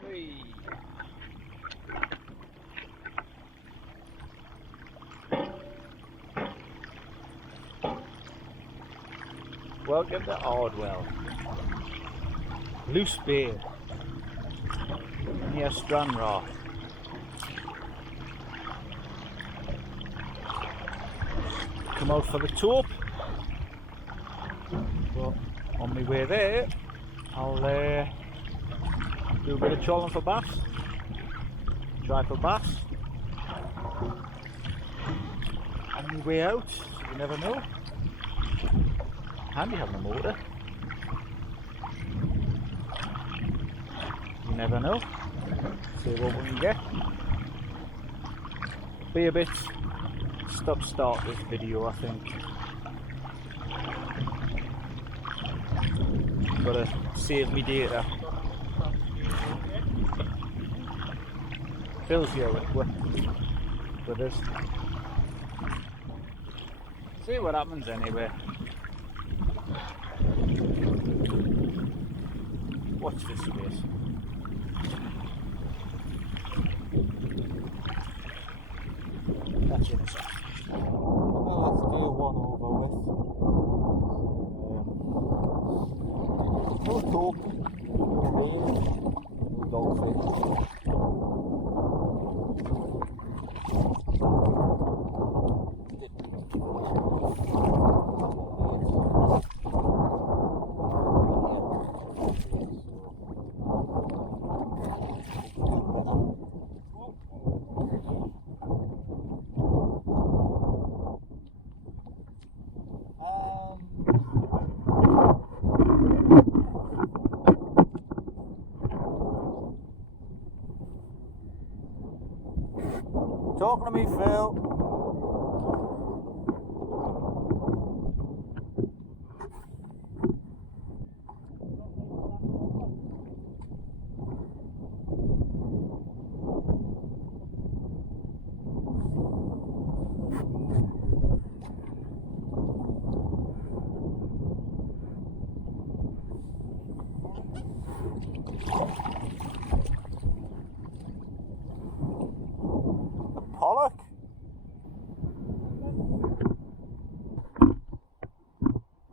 Hey. Welcome to Ardwell, Luce Bay, near Stranraer. Come out for the Tope, but on my way there I'll do a bit of trolling for bass, try for bass. On my way out, so you never know. Handy having a motor. You never know. See what we can get. Be a bit stop-start this video, I think. Gotta save me data. Phil's here with us. See what happens anyway. Watch this space. That's it. Well, let's do one over with. No Tope, no rain, no dogfish. Talking to me, Phil. Pollock.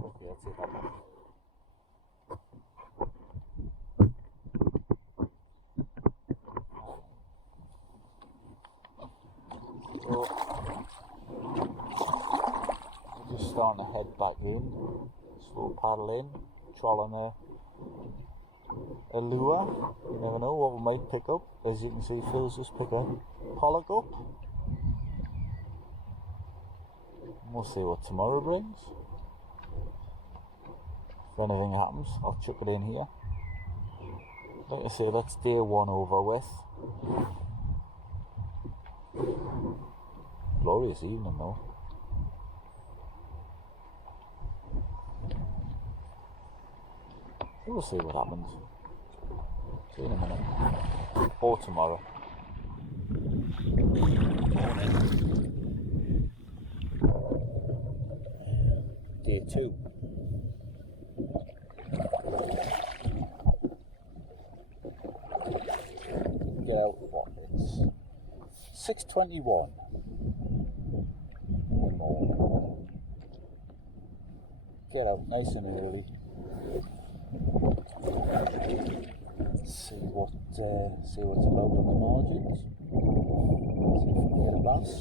Okay, let's see if I can. So, we're just starting to head back in, slow paddle in, trolling a lure. You never know what we might pick up. As you can see, Phil's just picked a Pollock up. We'll see what tomorrow brings. If anything happens, I'll chuck it in here. Like I say, that's day one over with. Glorious evening though. We'll see what happens. See you in a minute. Or tomorrow. Day two. Get out what? It's 6:21 in the morning. Get out nice and early. See what's about on the margins. See if we can get a bass.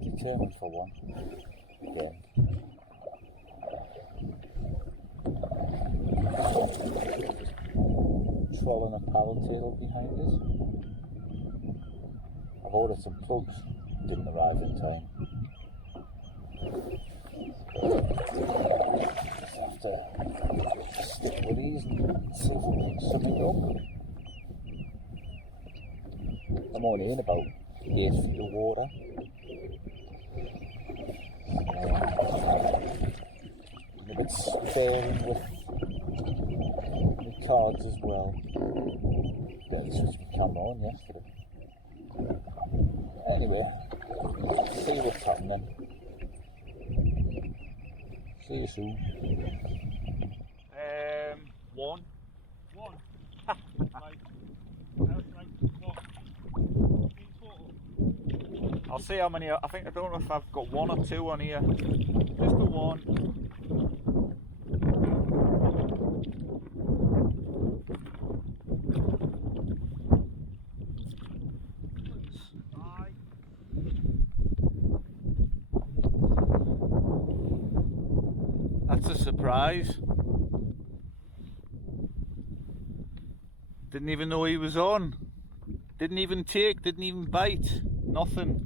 Determined for one. Again. Trolling a paddle behind us. I've ordered some plugs, didn't arrive in time. Just have to stick with these and see if we can pick something up. I'm only in about 8 feet of water. I'm a bit sparing with the cards as well. Barely switched my camera on yesterday. Anyway, see what's happening. See you soon. One. I'll see how many. I think I don't know if I've got one or two on here. Just the one. That's a surprise. Didn't even know he was on. Didn't even take, didn't even bite. Nothing.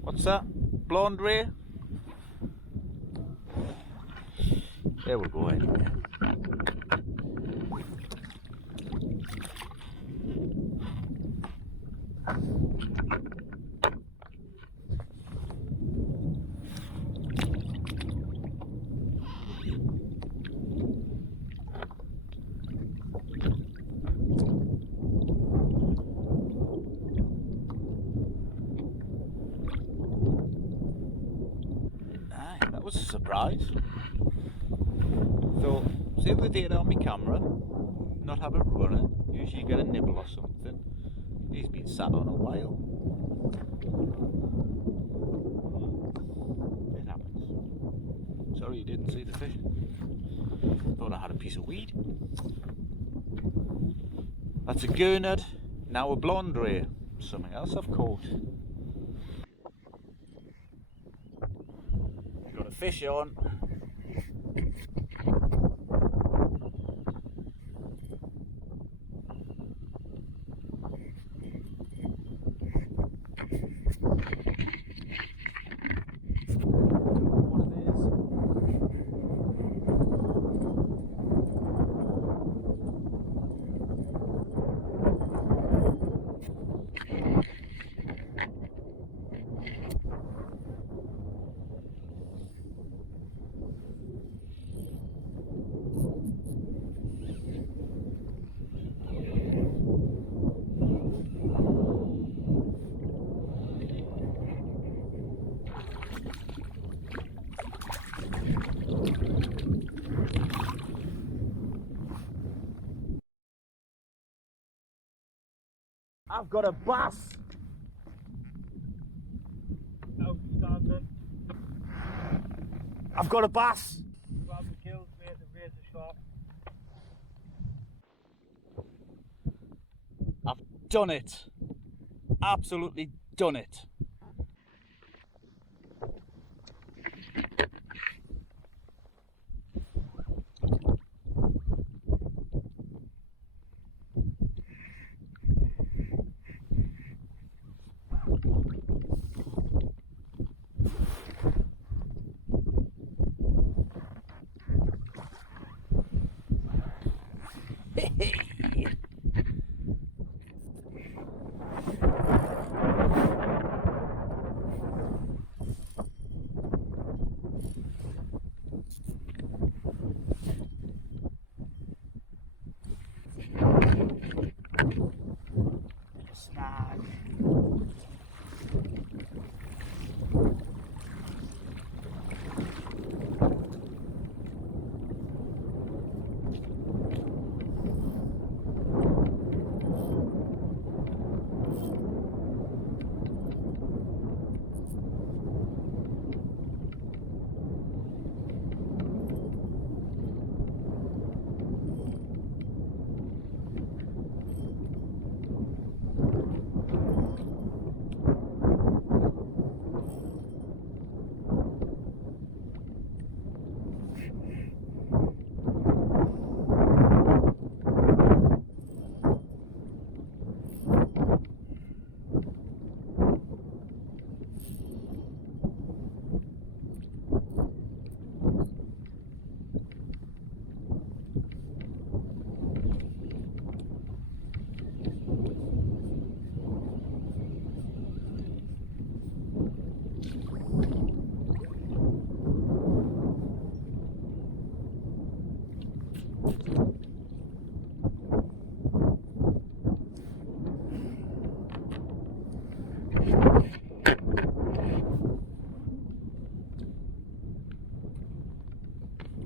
What's that? Blonde ray? There we go anyway. That was a surprise. So, save the data on my camera, not have it running. Usually you get a nibble or something. He's been sat on a while. It happens. Sorry you didn't see the fish. Thought I had a piece of weed. That's a gurnard, now a blonde ray. Something else I've caught. Got a fish on. I've got a bass. Outstanding. I've got a bass. Grab the gills, mate, the razor sharp. I've done it. Absolutely done it. Snag.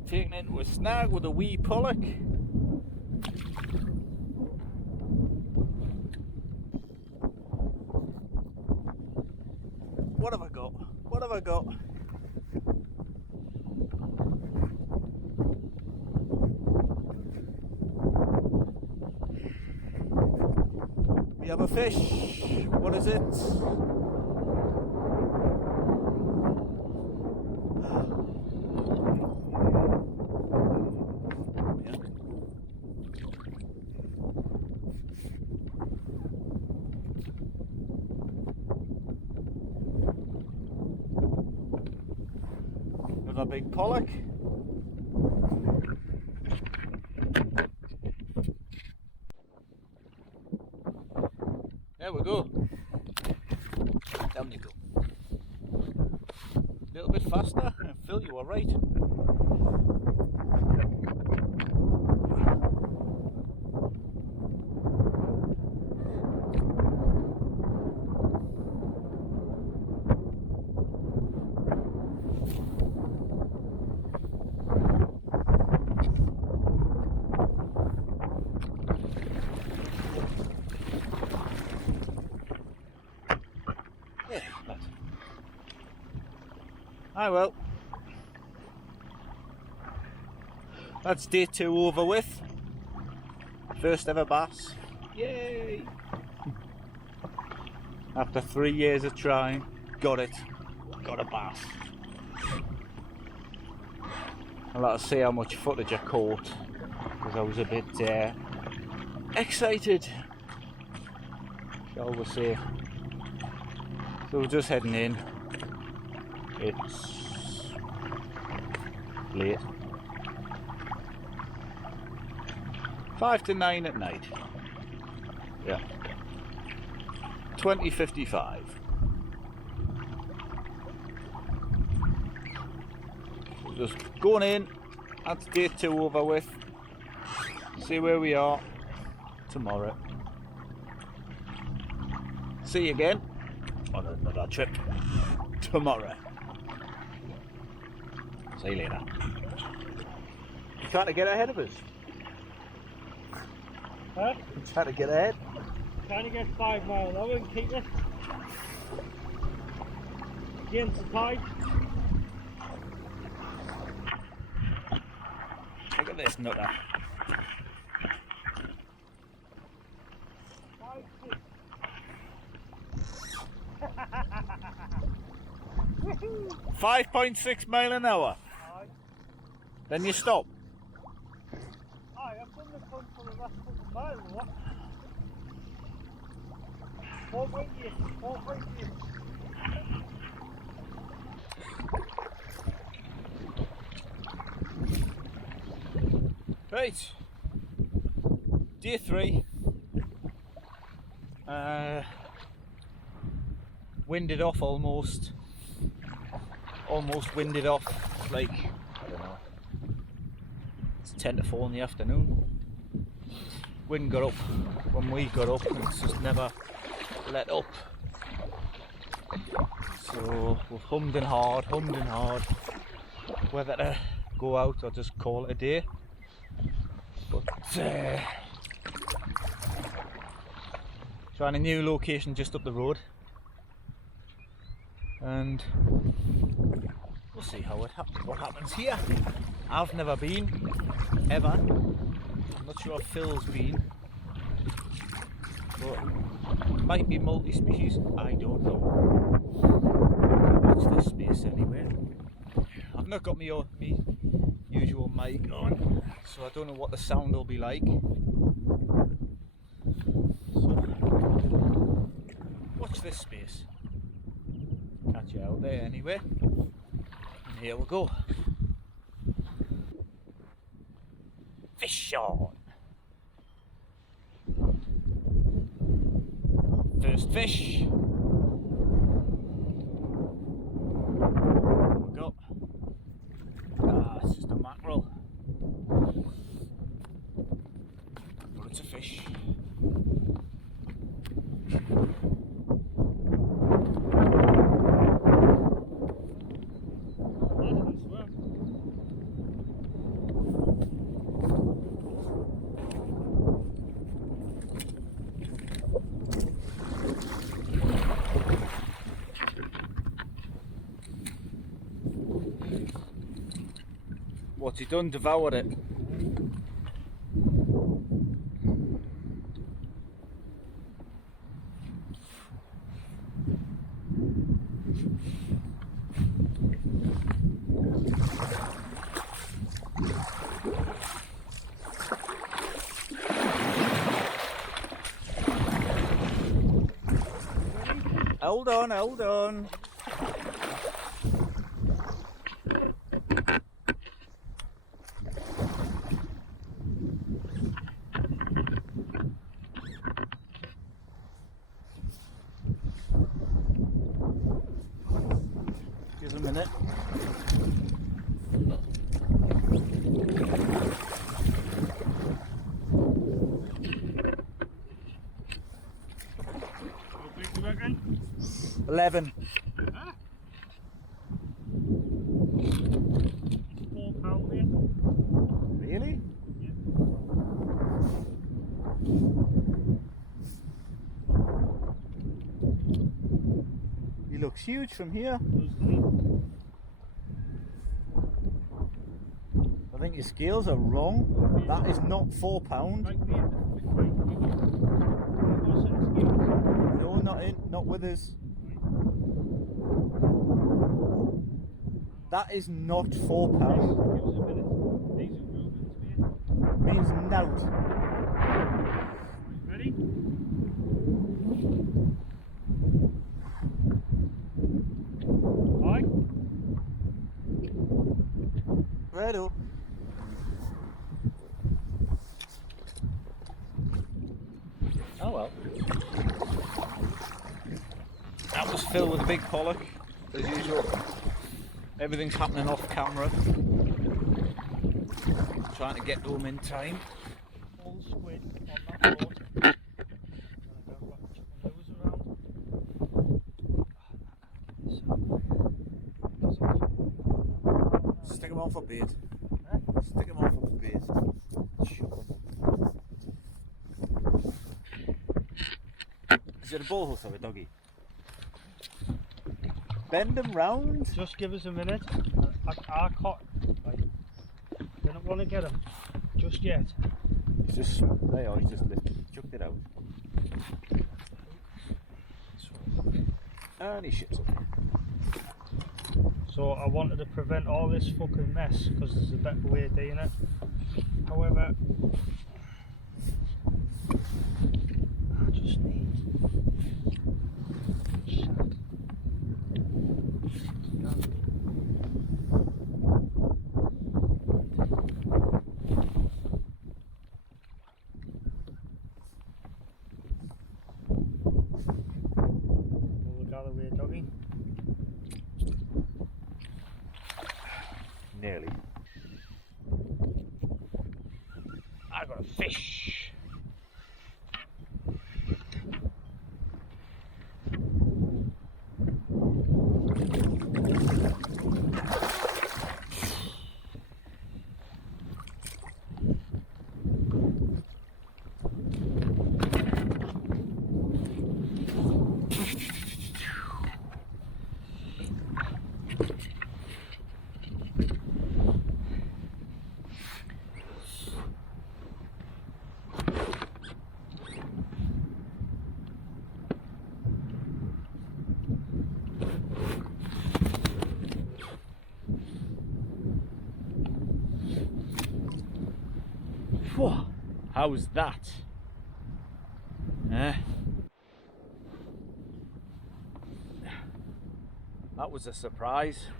Taking into a snag with a wee Pollock. We have a fish. What is it? Another big pollock. There we go. Down you go. A little bit faster, and Phil, you are right. Ah well, that's day 2 over with. First ever bass. Yay! After 3 years of trying, got it. Got a bass. I'll have to see how much footage I caught because I was a bit excited, shall we say. So we're just heading in. It's late. 5 to 9 at night. Yeah. 20:55. Just going in. That's day 2 over with. See where we are tomorrow. See you again on another trip tomorrow. See you later. You trying to get ahead of us? Huh? You trying to get ahead? Trying to get 5 miles an hour and keep it against the tide. Look at this nutter. 5.6 mile an hour. Aye. Then you stop. Aye, I've done this one for the last couple of miles, what? Won't wait you, won't wait you. Right. Day 3. Winded off almost. Almost winded off. Like, I don't know. It's 10 to 4 in the afternoon. Wind got up when we got up and it's just never let up. So we've hummed and hard, whether to go out or just call it a day. But trying a new location just up the road, and we'll see how what happens here. I've never been, ever. I'm not sure if Phil's been, but it might be multi-species, I don't know. Watch this space anyway. I've not got my usual mic on, so I don't know what the sound will be like. So, watch this space. Catch you out there anyway. And here we go. Fish on! First fish. What we got? Ah, it's just a mackerel. But it's a fish. What's he done? Devoured it. Hold on, hold on. Give us a minute. How big do you reckon? 11. Huh? £4, mate. Really? Yeah. He looks huge from here. I think your scales are wrong. That is not £4. Right, mate. Right. What's it, skills? No, not with us. That is not £4. Give us a minute. These are Rubens, mate. Means nout. Ready? Aye. Righto. Oh well. That was filled with a big pollock, as usual. Everything's happening off camera. Trying to get to them in time. All squid on that board. And I go back to the nose around. Stick them on for bait. Huh? Stick them on for bait. Shoot 'em. Is it a bullhook or a doggy? Bend them round. Just give us a minute. I caught. Right. They don't want to get him just yet. He's just there. He's just lifted, chucked it out. And he shits up. So I wanted to prevent all this fucking mess because there's a better way of doing it. However, I just need. Will the other way, doggy? Nearly. I got a fish. Whew. How was that? That was a surprise.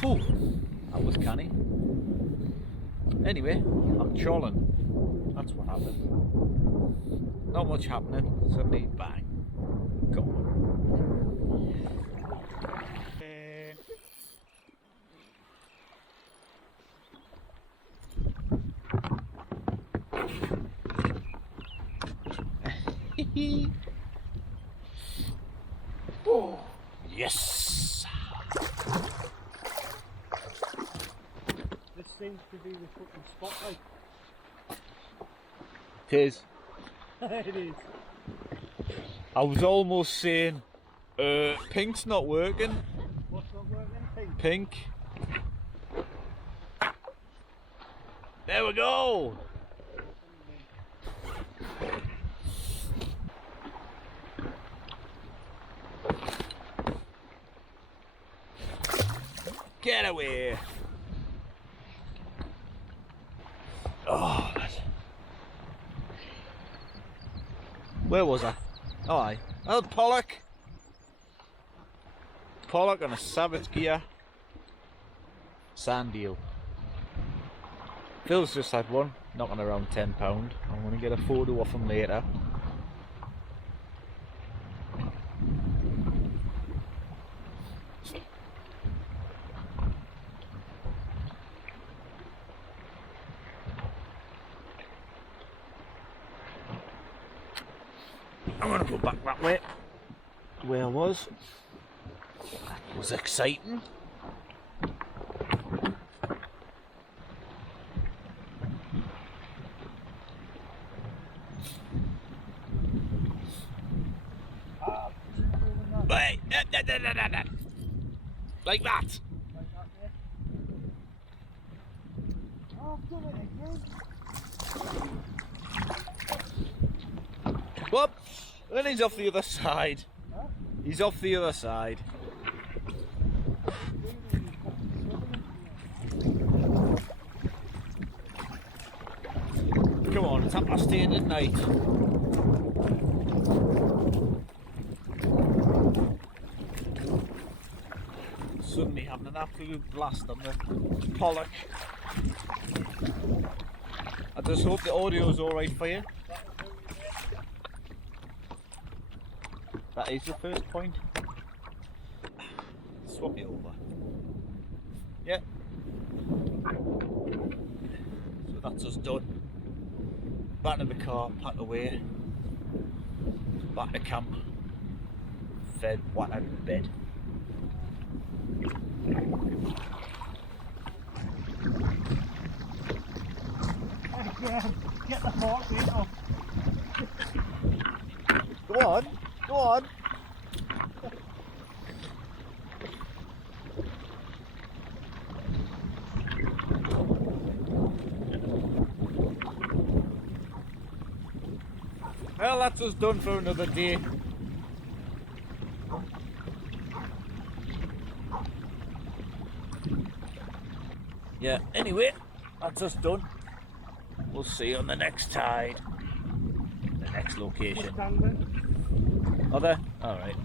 Phew, that was canny. Anyway, I'm trolling. That's what happened. Not much happening. Suddenly, bang. Gone. Oh, yes. This seems to be the fucking spotlight. It is. It is. I was almost saying, pink's not working. What's not working? Pink. There we go. Get away! Oh, where was I? Oh, aye. Oh, Pollock! Pollock on a Sabbath gear. Sand eel. Phil's just had one, knocking around £10. I'm going to get a photo of him later. I'm going to go back that way, where I was. That was exciting. Wait, like that. Whoop! Then he's off the other side. He's off the other side. Come on, it's 8:30 at night. Suddenly having an absolute blast on the Pollock. I just hope the audio's alright for you. That is your first point. Swap it over. Yeah. So that's us done. Back to the car, pack away. Back to camp. Fed, whacked out of bed. Get the fork in off. Go on, go on. Well, that's us done for another day. Yeah, anyway, that's us done. We'll see you on the next tide. The next location. Are there? Alright.